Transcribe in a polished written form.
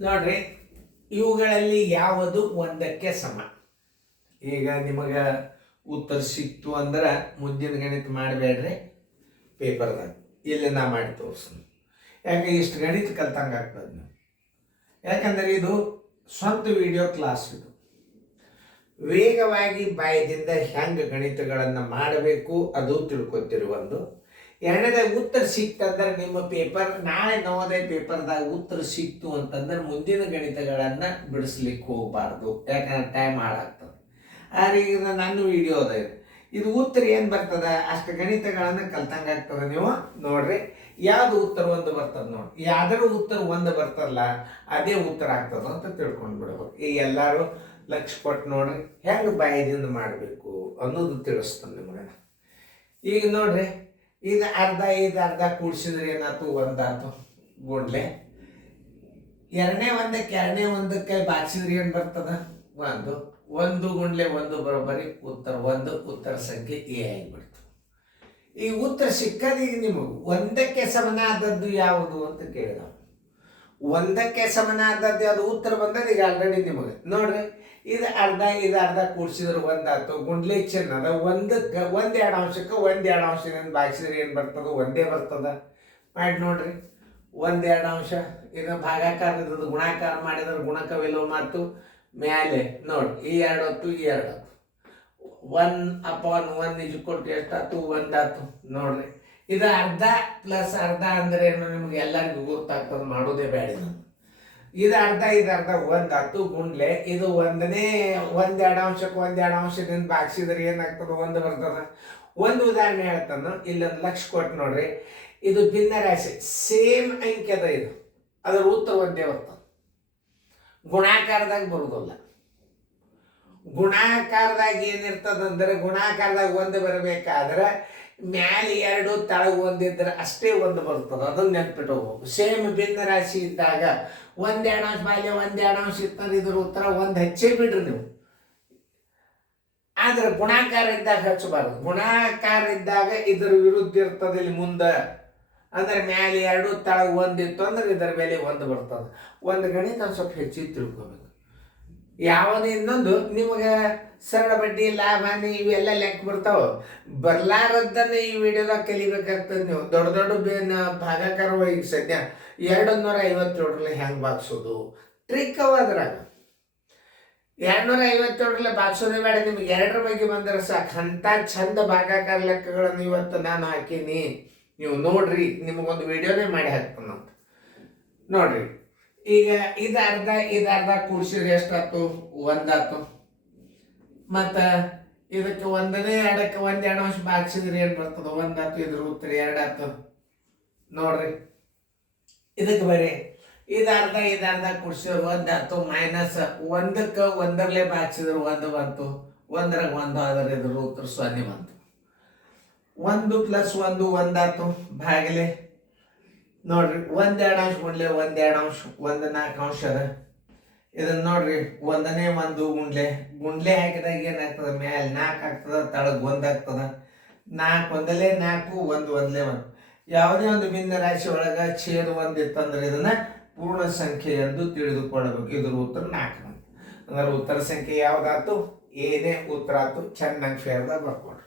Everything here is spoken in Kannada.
ನೋಡ್ರಿ, ಇವುಗಳಲ್ಲಿ ಯಾವುದು ಒಂದಕ್ಕೆ ಸಮ. ಈಗ ನಿಮಗೆ ಉತ್ತರ ಸಿಕ್ತು ಅಂದ್ರೆ ಮುಂದಿನ ಗಣಿತ ಮಾಡಬೇಡ್ರಿ ಪೇಪರ್ದಾಗ, ಇಲ್ಲಿ ನಾ ಮಾಡಿ ತೋರಿಸ್ತೀನಿ. ಯಾಕೆ ಇಷ್ಟು ಗಣಿತ ಕಲ್ತಂಗೆ ಆಗ್ತದೆ ನೀವು. ಯಾಕಂದರೆ ಇದು ಸ್ವಂತ ವಿಡಿಯೋ ಕ್ಲಾಸ್. ಇದು ವೇಗವಾಗಿ ಬಾಯದಿಂದ ಹೆಂಗೆ ಗಣಿತಗಳನ್ನು ಮಾಡಬೇಕು ಅದು ತಿಳ್ಕೊತಿರು ಒಂದು. ಎರಡನೇದ ಉತ್ತರ ಸಿಕ್ತಂದ್ರೆ ನಿಮ್ಮ ಪೇಪರ್ ನಾಳೆ ನವೋದಯ ಪೇಪರ್ದಾಗ ಉತ್ತರ ಸಿಕ್ತು ಅಂತಂದ್ರೆ ಮುಂದಿನ ಗಣಿತಗಳನ್ನು ಬಿಡಿಸ್ಲಿಕ್ಕೆ ಹೋಗಬಾರ್ದು, ಯಾಕಂದ್ರೆ ಟೈಮ್ ಹಾಳಾಗ್ತದೆ. ಆದರೆ ಈಗ ನನ್ನ ವಿಡಿಯೋ ಅದ ಇದು ಉತ್ತರ ಏನು ಬರ್ತದ ಅಷ್ಟು ಗಣಿತಗಳನ್ನು ಕಲ್ತಂಗೆ ಆಗ್ತದೆ. ನೀವು ನೋಡ್ರಿ, ಯಾವುದು ಉತ್ತರ ಒಂದು ಬರ್ತದೆ ನೋಡಿ, ಯಾವ್ದಾರ ಉತ್ತರ ಒಂದು ಬರ್ತಲ್ಲ ಅದೇ ಉತ್ತರ ಆಗ್ತದ ಅಂತ ತಿಳ್ಕೊಂಡು ಬಿಡ್ಬೇಕು. ಈಗ ಎಲ್ಲರೂ ಲಕ್ಷ ಕೊಟ್ಟು ನೋಡ್ರಿ ಹೆಂಗೆ ಬಾಯದಿಂದ ಮಾಡಬೇಕು ಅನ್ನೋದು ತಿಳಿಸ್ತಾನೆ ನಿಮಗೆ. ಈಗ ನೋಡ್ರಿ, ಇದು ಅರ್ಧ ಕೂಡಿಸಿದ್ರೆ ಏನಾಯ್ತು, ಒಂದಾಯ್ತು ಗುಂಡ್ಲೆ. ಎರಡನೇ ಒಂದಕ್ಕೆ ಬಾಚಿದ್ರೆ ಏನು ಬರ್ತದ, ಒಂದು ಗುಂಡ್ಲೆ ಒಂದು ಬರೋಬ್ಬರಿ ಉತ್ತರ ಒಂದು, ಉತ್ತರ ಸಂಖ್ಯೆ ಎ ಆಗಿಬಿಡ್ತು. ಈ ಉತ್ತರ ಸಿಕ್ಕದೀಗ ನಿಮಗೆ ಒಂದಕ್ಕೆ ಸಮನಾದದ್ದು ಯಾವುದು ಅಂತ ಕೇಳಿದ. ಒಂದಕ್ಕೆ ಸಮನಾದದ್ದು ಅದು ಉತ್ತರ ಬಂದದ್ದು ಈಗ ಆಲ್ರೆಡಿ ನಿಮಗೆ ನೋಡ್ರಿ. ಇದು ಅರ್ಧ ಕೂಡಿಸಿದ್ರೆ ಒಂದಾಯ್ತು, ಗುಂಡ್ಲೆ ಚೆನ್ನದ ಒಂದಕ್ಕೆ ಒಂದೆರಡು ಅಂಶದಿಂದ ಭಾಗಿಸಿದ್ರೆ ಏನು ಬರ್ತದೆ, ಒಂದೇ ಬರ್ತದ. ಮಾಡಿ ನೋಡ್ರಿ, ಒಂದೆರಡು ಅಂಶ. ಇದು ಭಾಗಾಕಾರ ಇದ್ದದ್ದು ಗುಣಾಕಾರ ಮಾಡಿದ್ರೆ ಗುಣಕ ವಿಲೋಮ ಮಾತು ಮ್ಯಾಲೆ ನೋಡಿ, ಈ ಎರಡು ಹೊತ್ತು 1/1 ಎಷ್ಟಾಯ್ತು, ಒಂದಾಯ್ತು ನೋಡ್ರಿ. ಇದು ಅರ್ಧ ಪ್ಲಸ್ ಅರ್ಧ ಅಂದ್ರೆ ಏನು ನಿಮ್ಗೆ ಎಲ್ಲರಿಗೂ ಗೊತ್ತಾಗ್ತದೆ, ಮಾಡೋದೇ ಬೇಡ. ಇದು ಅರ್ಧ ಒಂದಾಯ್ತು ಗುಂಡ್ಲೆ. ಇದು ಒಂದೆರಡು ಅಂಶದಿಂದ ಭಾಗಿಸಿದ್ರೆ ಏನಾಗ್ತದೆ, ಒಂದು ಬರ್ತದ. ಒಂದು ಉದಾಹರಣೆ ಹೇಳ್ತಾನೆ, ಇಲ್ಲೊಂದು ಲಕ್ಷ ಕೊಟ್ಟು ನೋಡ್ರಿ. ಇದು ಭಿನ್ನ ರಾಶಿ ಸೇಮ್ ಅಂಕಿ ಅದ, ಇದು ಅದರ ಉತ್ತರ ಒಂದೇ ಬರ್ತದೆ. ಗುಣಾಕಾರದಾಗ ಬರುವುದಿಲ್ಲ. ಗುಣಾಕಾರದಾಗ ಏನಿರ್ತದಂದ್ರೆ, ಗುಣಾಕಾರದಾಗ ಒಂದು ಬರಬೇಕಾದ್ರೆ ಮ್ಯಾಲೆ 2 ತಳಗ ಒಂದಿದ್ರೆ ಅಷ್ಟೇ ಒಂದು ಬರ್ತದೆ, ಅದನ್ನ ನೆನ್ಪಿಟ್ಟು ಹೋಗ್ಬೇಕು. ಸೇಮ್ ಭಿನ್ನ ರಾಶಿ ಇದ್ದಾಗ 1-2 ಅಂಶ ಬಾಲ್ಯ 1-2 ಅಂಶ ಇರ್ತದೆ, ಇದ್ರ ಉತ್ತರ ಒಂದು ಹಚ್ಚೇ ಬಿಡ್ರಿ ನೀವು. ಆದ್ರೆ ಗುಣಾಕಾರ ಇದ್ದಾಗ ಹಚ್ಚಬಾರ್ದು. ಗುಣಾಕಾರ ಇದ್ದಾಗ ಇದ್ರ ವಿರುದ್ಧ ಇರ್ತದೆ ಇಲ್ಲಿ ಮುಂದೆ. ಅಂದ್ರೆ ಮ್ಯಾಲೆ 2 ತಳಗ ಒಂದಿತ್ತು ಅಂದ್ರೆ ಇದರ ಬೆಲೆ ಒಂದು ಬರ್ತದೆ. ಒಂದು ಗಣಿತ ಸ್ವಲ್ಪ ಹೆಚ್ಚಿಗೆ ತಿಳ್ಕೊಬೇಕು. ಯಾವುದೇ ಇನ್ನೊಂದು ನಿಮಗೆ ಸರಳ ಬಡ್ಡಿ ಲಾಭ ಹಾನಿ ಇವೆಲ್ಲ ಲೆಕ್ಕ ಬರ್ತಾವ. ಬರ್ಲಾರದ್ದನ್ನ ಈ ವಿಡಿಯೋದಾಗ ಕಲಿಬೇಕಾಗ್ತದೆ. ನೀವು ದೊಡ್ಡ ಭಾಗಾಕಾರ ಈಗ ಸದ್ಯ 257 ಹೆಂಗೆ ಭಾಗಿಸೋದು ಟ್ರಿಕ್ ಅವ. ಅದ್ರಾಗ 257 ಭಾಗಿಸೋದೇ ಬೇಡ, ನಿಮ್ಗೆ 2ರ ಬಗ್ಗೆ ಬಂದ್ರೆ ಸಾಕು. ಅಂತ ಚಂದ ಭಾಗಾಕಾರ ಲೆಕ್ಕಗಳನ್ನು ಇವತ್ತು ನಾನು ಹಾಕೀನಿ, ನೀವು ನೋಡ್ರಿ. ನಿಮಗೊಂದು ವಿಡಿಯೋನೇ ಮಾಡಿ ಹಾಕ್ತಾನಂತ ನೋಡ್ರಿ. ಈಗ ಇದು ಅರ್ಧ ಕೂಡಿಸಿದ್ರೆ ಎಷ್ಟಾಯ್ತು, ಒಂದಾಯ್ತು. ಮತ್ತು ಇದಕ್ಕೆ 1-2 ಅಂಶ ಭಾಗಿಸಿದ್ರೆ ಏನು ಬರ್ತದೆ, ಒಂದಾಯ್ತು. ಇದ್ರ ಉತ್ತರ 2 ಆಯ್ತು ನೋಡ್ರಿ. ಇದಕ್ಕೆ ಬರೀ ಇದು ಅರ್ಧ ಕೂಡಿಸಿದ್ರೆ ಒಂದಾಯ್ತು. ಮೈನಸ್ 1ಕ್ಕೆ 1ರಲ್ಲೇ ಭಾಗಿಸಿದ್ರೆ 1 ಬಂತು, 1ರಾಗ 1 ಆದರೆ ಇದ್ರ ಉತ್ತರ 0 ಬಂತು. 1 + 1 ಒಂದಾಯ್ತು ಭಾಗಲೆ ನೋಡ್ರಿ. 1-2 ಅಂಶ ಗುಂಡ್ಲೆ 1-2 ಅಂಶ 1-4 ಅಂಶ ಅದ. ಇದನ್ನ ನೋಡ್ರಿ, 1 ಗುಂಡ್ಲೆ ಹಾಕಿದಾಗ ಏನಾಗ್ತದೆ, ಮ್ಯಾಲೆ 4 ಆಗ್ತದ, ತಳಗ 1 ಆಗ್ತದ. 4 1 4 1 1 ಯಾವುದೇ ಒಂದು ಭಿನ್ನ ರಾಶಿ ಒಳಗ ಛೇದ 1 ಇತ್ತಂದ್ರೆ ಇದನ್ನ ಪೂರ್ಣ ಸಂಖ್ಯೆ ಎಂದು ತಿಳಿದುಕೊಳ್ಳಬೇಕು. ಇದ್ರ ಉತ್ತರ 4 ಅಂದ್ರೆ ಉತ್ತರ ಸಂಖ್ಯೆ ಯಾವ್ದಾಯ್ತು, ಏನೇ ಉತ್ತರ ಆಯ್ತು ಚೆನ್ನಾಗಿ ಫೇರ್ದಾಗ ಬರ್ಕೊಡ್ರಿ.